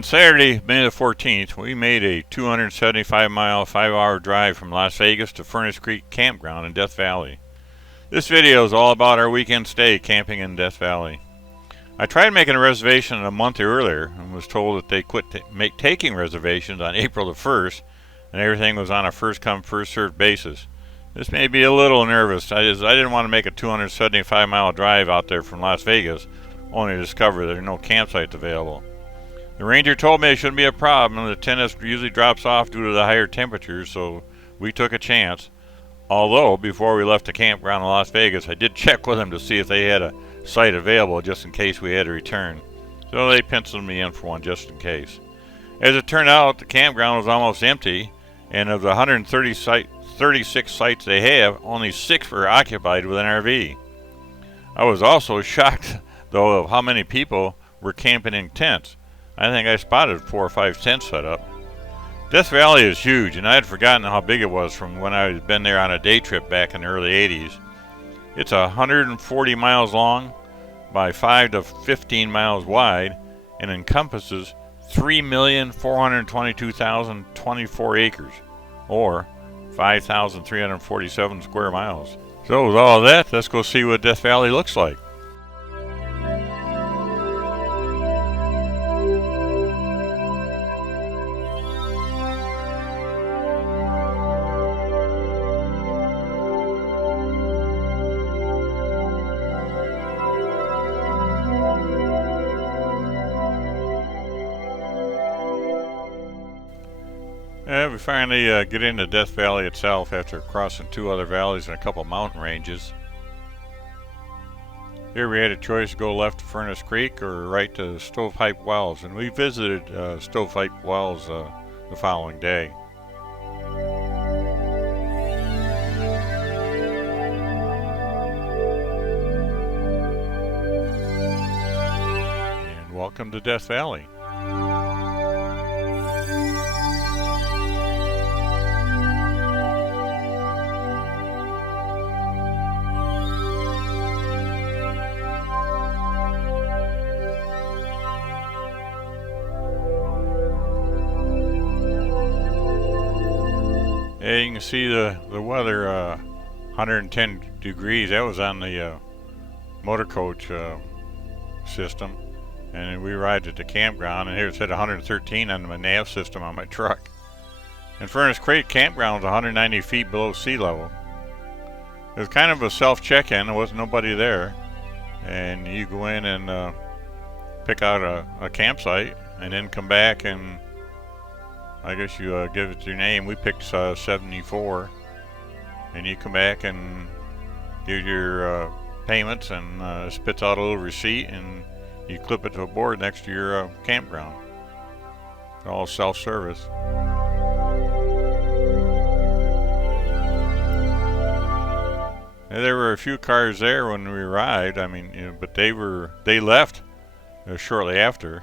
On Saturday, May the 14th, we made a 275-mile, 5-hour drive from Las Vegas to Furnace Creek Campground in Death Valley. This video is all about our weekend stay camping in Death Valley. I tried making a reservation a month earlier and was told that they quit taking reservations on April the 1st and everything was on a first-come, first-served basis. This made me a little nervous. I didn't want to make a 275-mile drive out there from Las Vegas only to discover there are no campsites available. The ranger told me it shouldn't be a problem. The tent usually drops off due to the higher temperatures, so we took a chance. Although, before we left the campground in Las Vegas, I did check with them to see if they had a site available just in case we had to return. So they penciled me in for one just in case. As it turned out, the campground was almost empty, and of the 136 sites they have, only 6 were occupied with an RV. I was also shocked, though, of how many people were camping in tents. I think I spotted 4 or 5 tents set up. Death Valley is huge, and I had forgotten how big it was from when I had been there on a day trip back in the early 80s. It's 140 miles long by 5 to 15 miles wide and encompasses 3,422,024 acres, or 5,347 square miles. So with all of that, let's go see what Death Valley looks like. We finally get into Death Valley itself after crossing 2 other valleys and a couple mountain ranges. Here we had a choice to go left to Furnace Creek or right to Stovepipe Wells, and we visited Stovepipe Wells the following day. And welcome to Death Valley. Yeah, you can see the weather, 110 degrees. That was on the motor coach system. And we arrived at the campground, and here it said 113 on my nav system on my truck. And Furnace Creek Campground was 190 feet below sea level. It was kind of a self-check-in. There wasn't nobody there. And you go in and pick out a campsite, and then come back and I guess you give it your name. We picked 74, and you come back and give your payments, and spits out a little receipt, and you clip it to a board next to your campground. It's all self-service. And there were a few cars there when we arrived. I mean, but they left shortly after.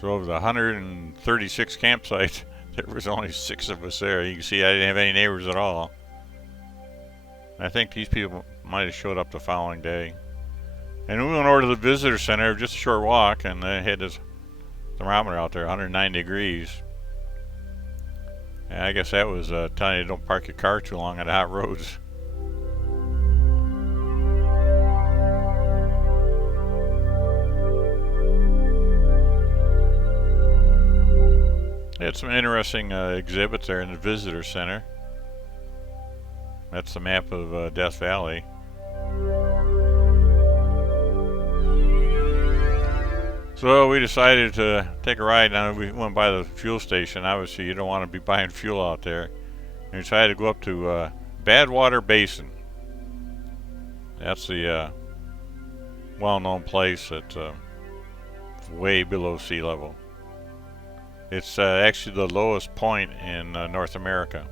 So of the 136 campsites, there was only 6 of us there. You can see I didn't have any neighbors at all. I think these people might have showed up the following day. And we went over to the visitor center, just a short walk, and they had this thermometer out there, 109 degrees. And I guess that was telling you don't park your car too long on the hot roads. They had some interesting exhibits there in the visitor center. That's the map of Death Valley. So we decided to take a ride. Now we went by the fuel station. Obviously you don't want to be buying fuel out there. And we decided to go up to Badwater Basin. That's the well-known place that's way below sea level. It's actually the lowest point in North America.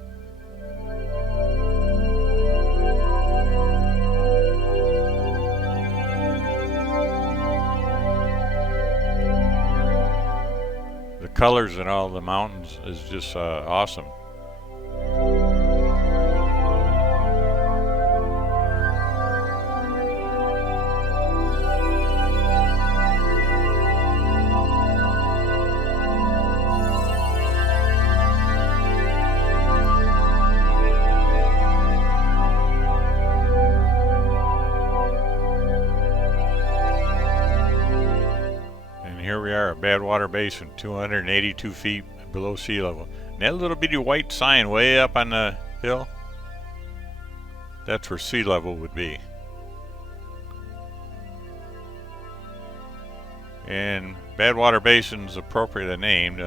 The colors in all the mountains is just awesome. Badwater Basin, 282 feet below sea level. And that little bitty white sign way up on the hill, that's where sea level would be. And Badwater Basin is appropriately named.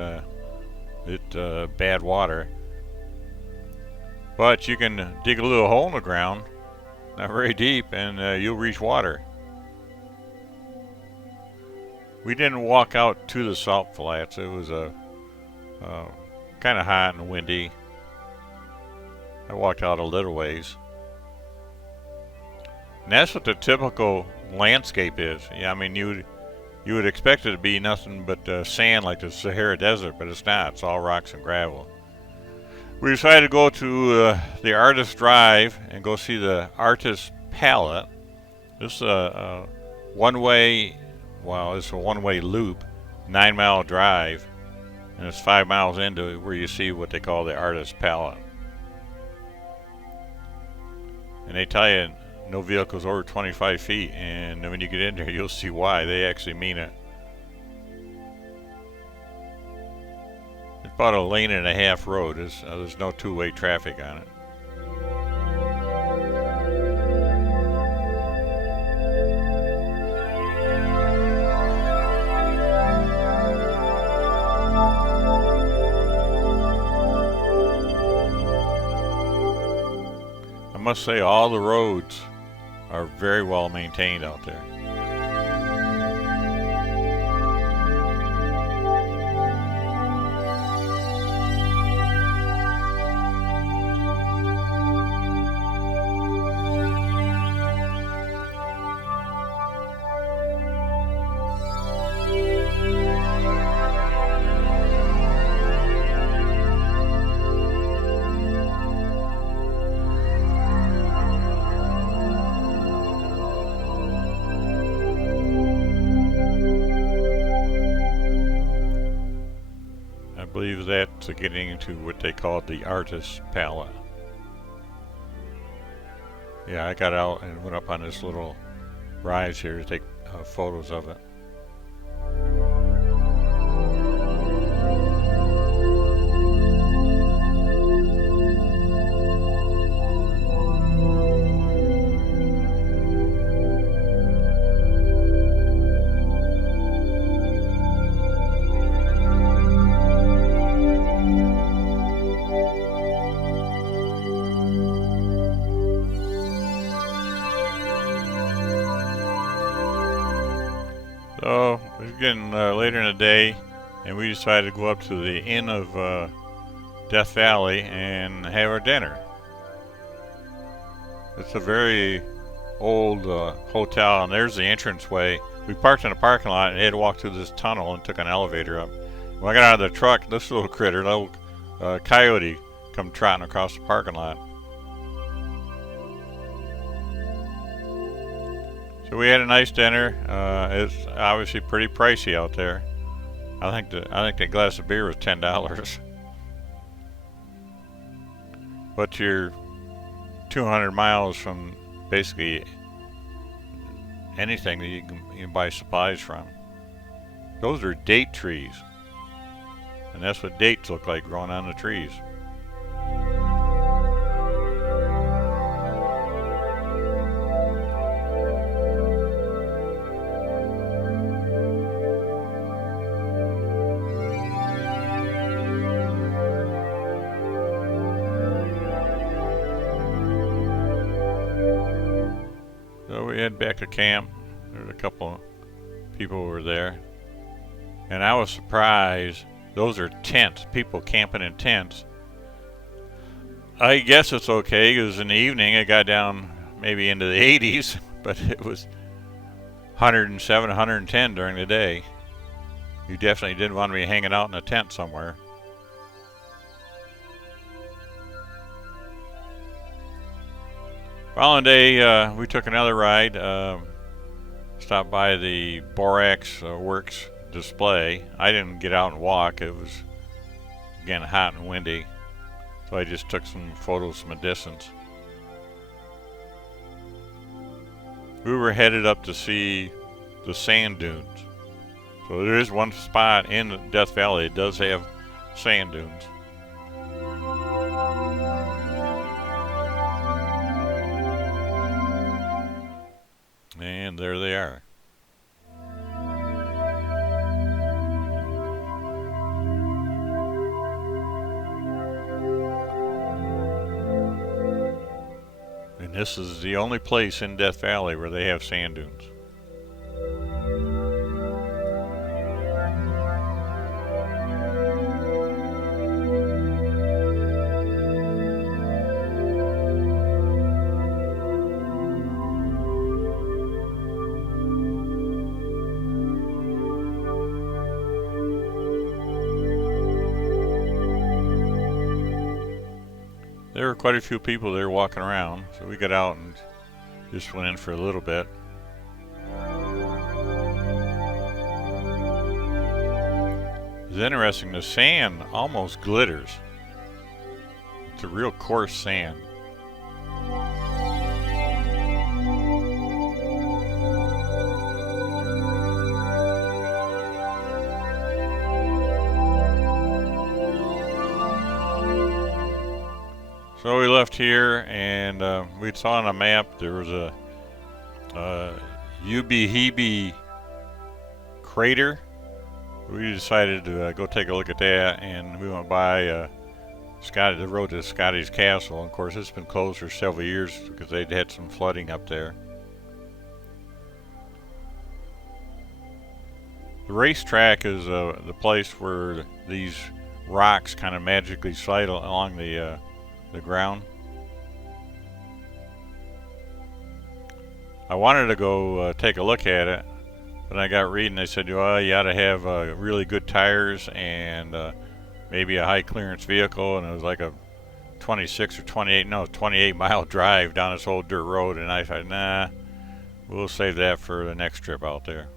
Bad water. But you can dig a little hole in the ground, not very deep, and you'll reach water. We didn't walk out to the salt flats. It was kind of hot and windy. I walked out a little ways. And that's what the typical landscape is. Yeah, I mean, you would expect it to be nothing but sand like the Sahara Desert, but it's not. It's all rocks and gravel. We decided to go to the Artist Drive and go see the Artist Palette. This is a one-way, well, it's a one-way loop, 9-mile drive, and it's 5 miles into where you see what they call the Artist Palette. And they tell you no vehicles over 25 feet, and when you get in there, you'll see why. They actually mean it. It's about a lane and a half road. There's no two-way traffic on it. I must say all the roads are very well maintained out there. I believe that's getting into what they call the Artist Palette. Yeah, I got out and went up on this little rise here to take photos of it. So it was getting later in the day, and we decided to go up to the Inn of Death Valley and have our dinner. It's a very old hotel, and there's the entranceway. We parked in a parking lot and had to walk through this tunnel and took an elevator up. When I got out of the truck, this little critter, little coyote, come trotting across the parking lot. So we had a nice dinner. It's obviously pretty pricey out there. I think the glass of beer was $10. But you're 200 miles from basically anything that you can buy supplies from. Those are date trees, and that's what dates look like growing on the trees. So we head back to camp. There were a couple of people who were there, and I was surprised. Those are tents, people camping in tents. I guess it's okay because in the evening it got down maybe into the 80s, but it was 107, 110 during the day. You definitely didn't want to be hanging out in a tent somewhere. Following day, we took another ride, stopped by the Borax Works display. I didn't get out and walk. It was, again, hot and windy, so I just took some photos from a distance. We were headed up to see the sand dunes. So there is one spot in Death Valley that does have sand dunes. And there they are. And this is the only place in Death Valley where they have sand dunes. There were quite a few people there walking around, so we got out and just went in for a little bit. It's interesting, the sand almost glitters. It's a real coarse sand. So we left here, and we saw on a map there was a Ubehebe crater. We decided to go take a look at that, and we went by the road to Scotty's Castle. And of course, it's been closed for several years because they'd had some flooding up there. The racetrack is the place where these rocks kind of magically slide along the ground. I wanted to go take a look at it, but I got reading. They said, well, you ought to have really good tires and maybe a high clearance vehicle, and it was like a 28 mile drive down this old dirt road, and I thought, nah, we'll save that for the next trip out there.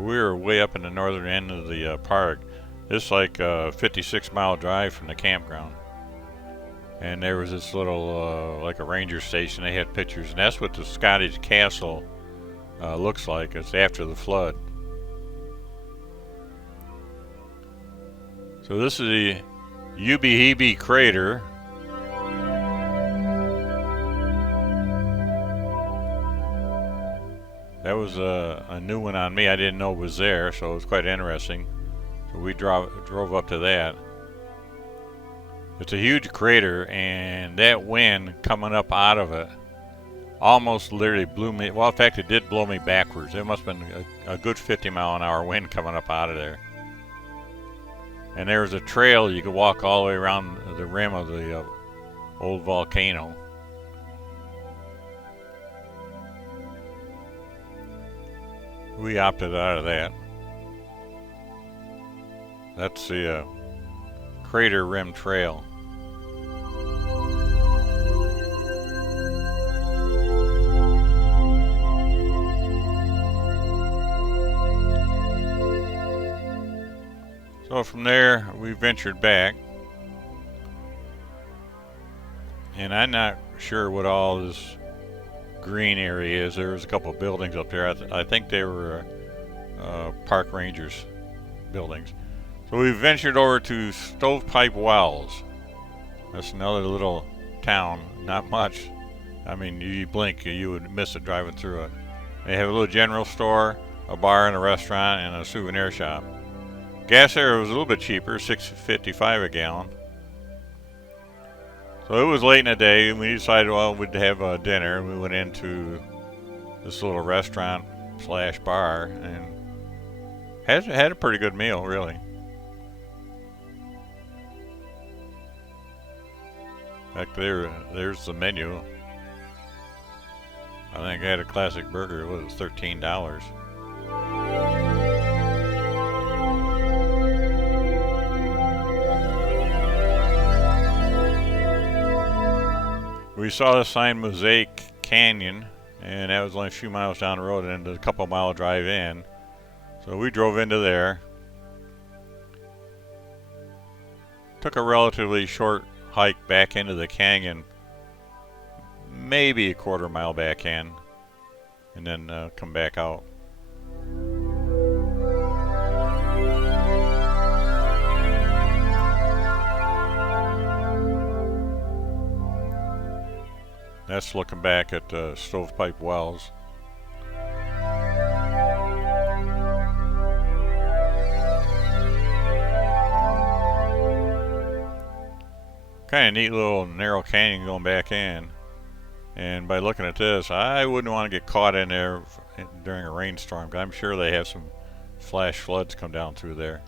We're way up in the northern end of the park. This is like a 56-mile drive from the campground. And there was this little, like a ranger station. They had pictures, and that's what the Scottish Castle looks like. It's after the flood. So this is the Ubehebe crater. That was a new one on me. I didn't know it was there, so it was quite interesting. So we drove up to that. It's a huge crater, and that wind coming up out of it almost literally blew me. Well, in fact, it did blow me backwards. It must have been a good 50-mile-an-hour wind coming up out of there. And there was a trail you could walk all the way around the rim of the old volcano. We opted out of that. That's the Crater Rim Trail. So from there, we ventured back. And I'm not sure what all this green area is. There was a couple of buildings up there. I think they were park rangers buildings. So we ventured over to Stovepipe Wells. That's another little town. Not much. I mean, you blink, you would miss it driving through it. They have a little general store, a bar and a restaurant, and a souvenir shop. Gas there was a little bit cheaper, $6.55 a gallon. So it was late in the day, and we decided, well, we'd have dinner. We went into this little restaurant / bar and had a pretty good meal, really. In fact, there's the menu. I think I had a classic burger. It was $13. We saw the sign Mosaic Canyon, and that was only a few miles down the road and a couple mile drive in. So we drove into there. Took a relatively short hike back into the canyon, maybe a quarter mile back in, and then come back out. That's looking back at Stovepipe Wells. Kind of neat little narrow canyon going back in. And by looking at this, I wouldn't want to get caught in there during a rainstorm. I'm sure they have some flash floods come down through there.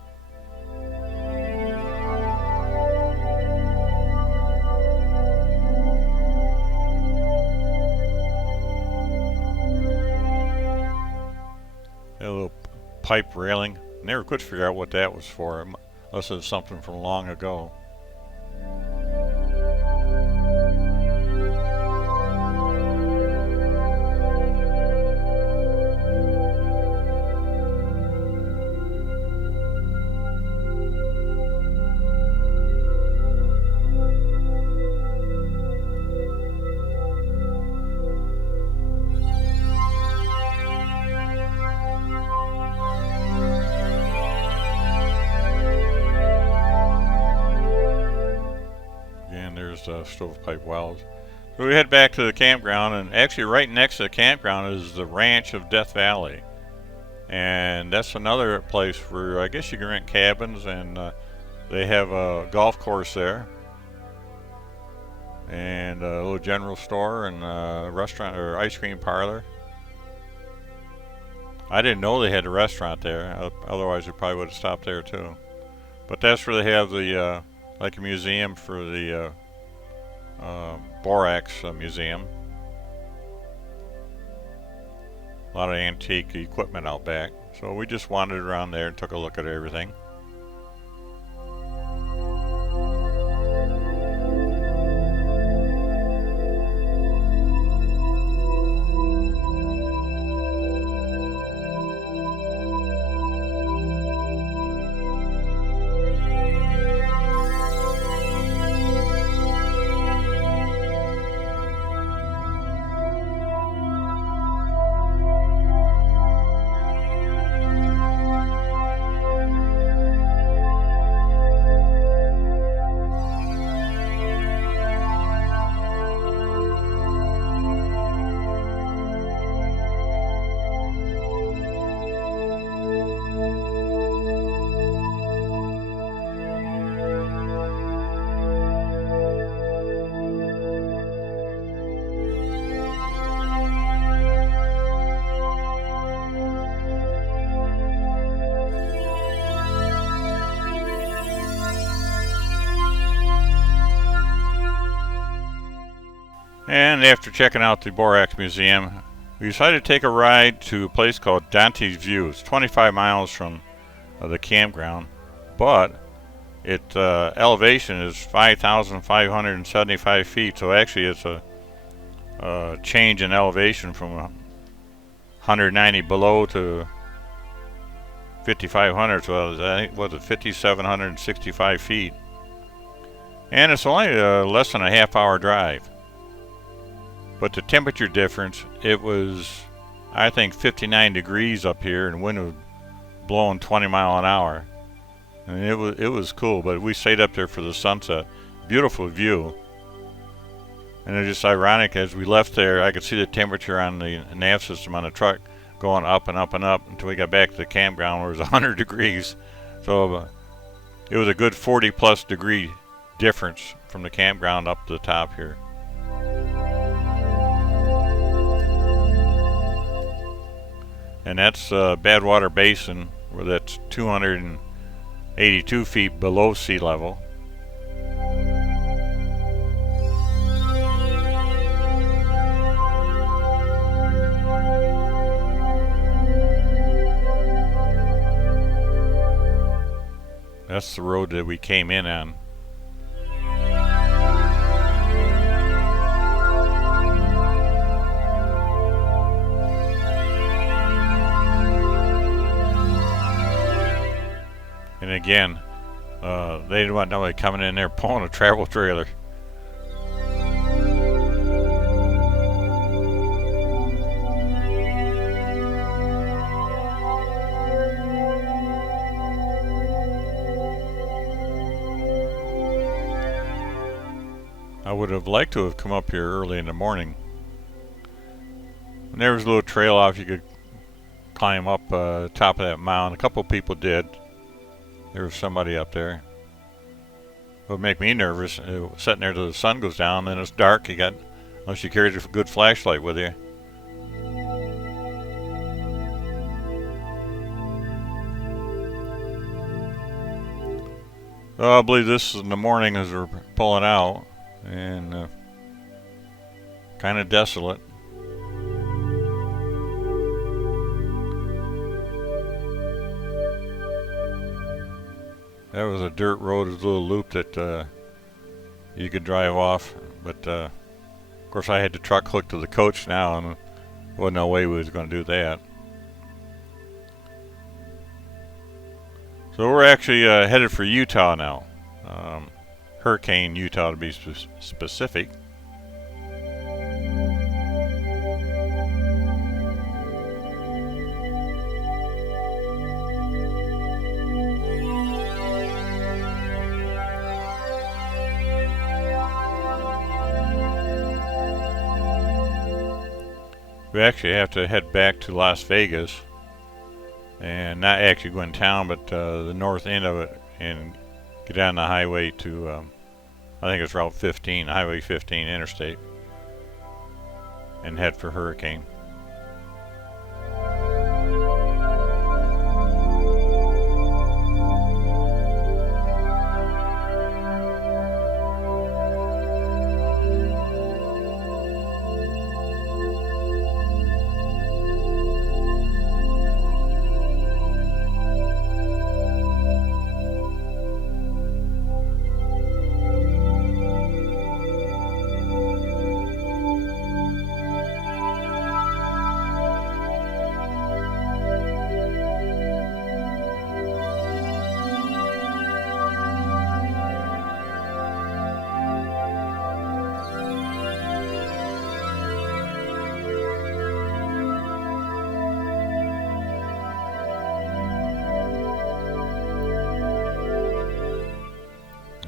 A little pipe railing. Never could figure out what that was for, unless it was something from long ago. Stovepipe Wells. So we head back to the campground, and actually right next to the campground is the ranch of Death Valley. And that's another place where I guess you can rent cabins, and they have a golf course there, and a little general store, and a restaurant or ice cream parlor. I didn't know they had a restaurant there, otherwise we probably would have stopped there too. But that's where they have the like a museum for the Borax Museum. A lot of antique equipment out back. So we just wandered around there and took a look at everything. And after checking out the Borax Museum, we decided to take a ride to a place called Dante's View. It's 25 miles from the campground, but its elevation is 5,575 feet. So actually it's a change in elevation from 190 below to 5,500. So I think was it 5,765 feet. And it's only less than a half-hour drive. But the temperature difference, it was, I think, 59 degrees up here, and wind was blowing 20 miles an hour. And it was cool, but we stayed up there for the sunset. Beautiful view. And it's just ironic, as we left there, I could see the temperature on the nav system on the truck going up and up and up until we got back to the campground where it was 100 degrees. So it was a good 40-plus degree difference from the campground up to the top here. And that's Badwater Basin, where that's 282 feet below sea level. That's the road that we came in on. And again, They didn't want nobody coming in there pulling a travel trailer. I would have liked to have come up here early in the morning. And there was a little trail off you could climb up top of that mountain. A couple people did. There was somebody up there. It would make me nervous sitting there till the sun goes down, then it's dark. Unless you carry a good flashlight with you. So I believe this is in the morning as we're pulling out, and kind of desolate. That was a dirt road, a little loop that you could drive off, but of course I had the truck hooked to the coach now, and there wasn't no way we was going to do that. So we're actually headed for Utah now, Hurricane, Utah to be specific. We actually have to head back to Las Vegas, and not actually go in town, but the north end of it, and get down the highway to, I think it's Route 15, Highway 15 interstate, and head for Hurricane.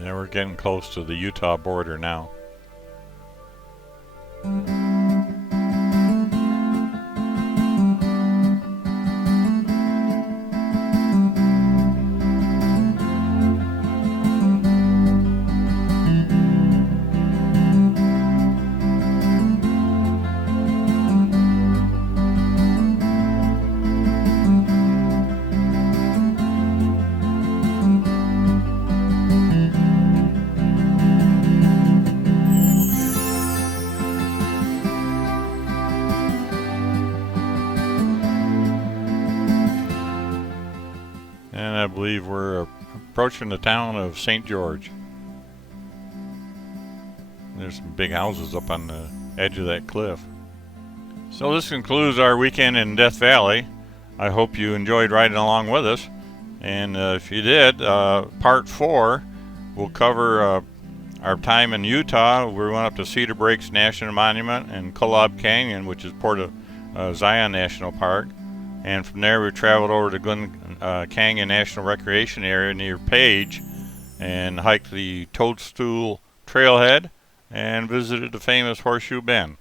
Yeah, we're getting close to the Utah border now. And I believe we're approaching the town of St. George. There's some big houses up on the edge of that cliff. So this concludes our weekend in Death Valley. I hope you enjoyed riding along with us. And if you did, part 4 will cover our time in Utah. We went up to Cedar Breaks National Monument and Kolob Canyon, which is part of Zion National Park. And from there we traveled over to Glen Canyon National Recreation Area near Page and hiked the Toadstool Trailhead and visited the famous Horseshoe Bend.